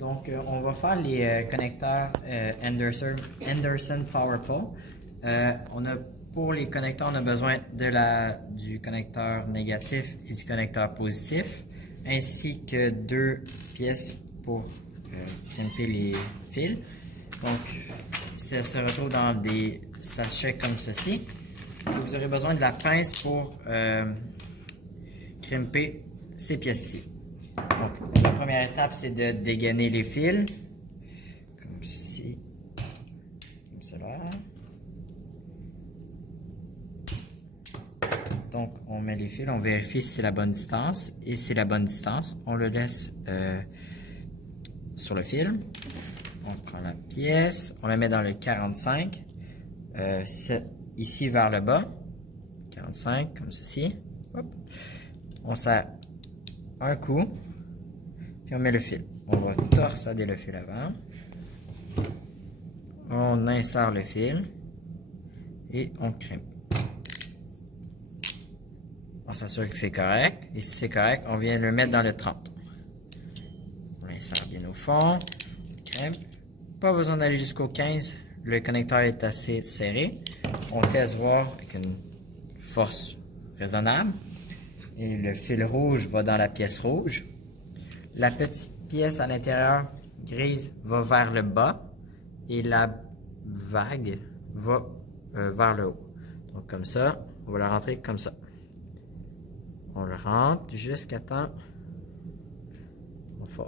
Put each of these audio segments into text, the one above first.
Donc, on va faire les connecteurs Anderson PowerPole. Pour les connecteurs, on a besoin du connecteur négatif et du connecteur positif, ainsi que 2 pièces pour crimper les fils. Donc, ça se retrouve dans des sachets comme ceci. Et vous aurez besoin de la pince pour crimper ces pièces-ci. Donc, la première étape, c'est de dégainer les fils, comme ceci, comme cela. Donc, on met les fils, on vérifie si c'est la bonne distance, et si c'est la bonne distance, on le laisse sur le fil. On prend la pièce, on la met dans le 45, ici vers le bas, 45, comme ceci. Hop. On serre un coup, puis on met le fil. On va torsader le fil avant. On insère le fil et on crimpe. On s'assure que c'est correct. Et si c'est correct, on vient le mettre dans le 30. On l'insère bien au fond. Crimpe. Pas besoin d'aller jusqu'au 15. Le connecteur est assez serré. On teste voir avec une force raisonnable. Et le fil rouge va dans la pièce rouge. La petite pièce à l'intérieur grise va vers le bas. Et la vague va vers le haut. Donc comme ça, on va la rentrer comme ça. On le rentre jusqu'à temps.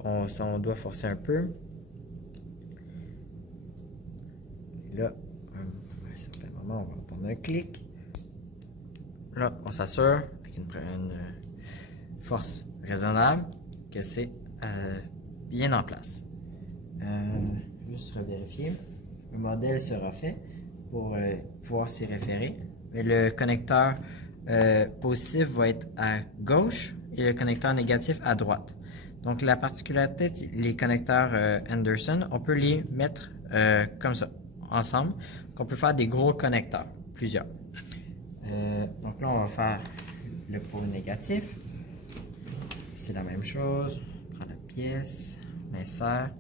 On doit forcer un peu. Et là, à un certain moment, on va entendre un clic. Là, on s'assure avec une force raisonnable que c'est bien en place. Juste revérifier. Le modèle sera fait pour pouvoir s'y référer. Mais le connecteur positif va être à gauche et le connecteur négatif à droite. Donc la particularité, les connecteurs Anderson, on peut les mettre comme ça, ensemble. Donc, on peut faire des gros connecteurs, plusieurs. Donc là, on va faire le pôle négatif. C'est la même chose. On prend la pièce, on insère.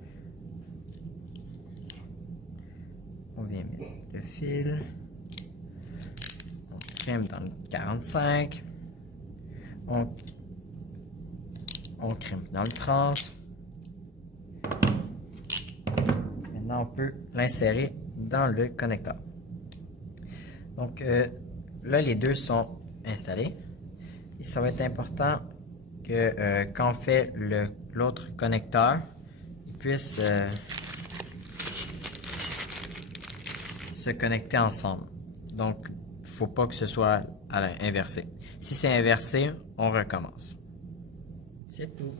On vient mettre le fil. On crimpe dans le 45. On crimpe dans le 30. Maintenant, on peut l'insérer dans le connecteur. Donc, là, les deux sont installés. Et ça va être important que quand on fait l'autre connecteur, il puisse se connecter ensemble. Donc, il ne faut pas que ce soit inversé. Si c'est inversé, on recommence. C'est tout.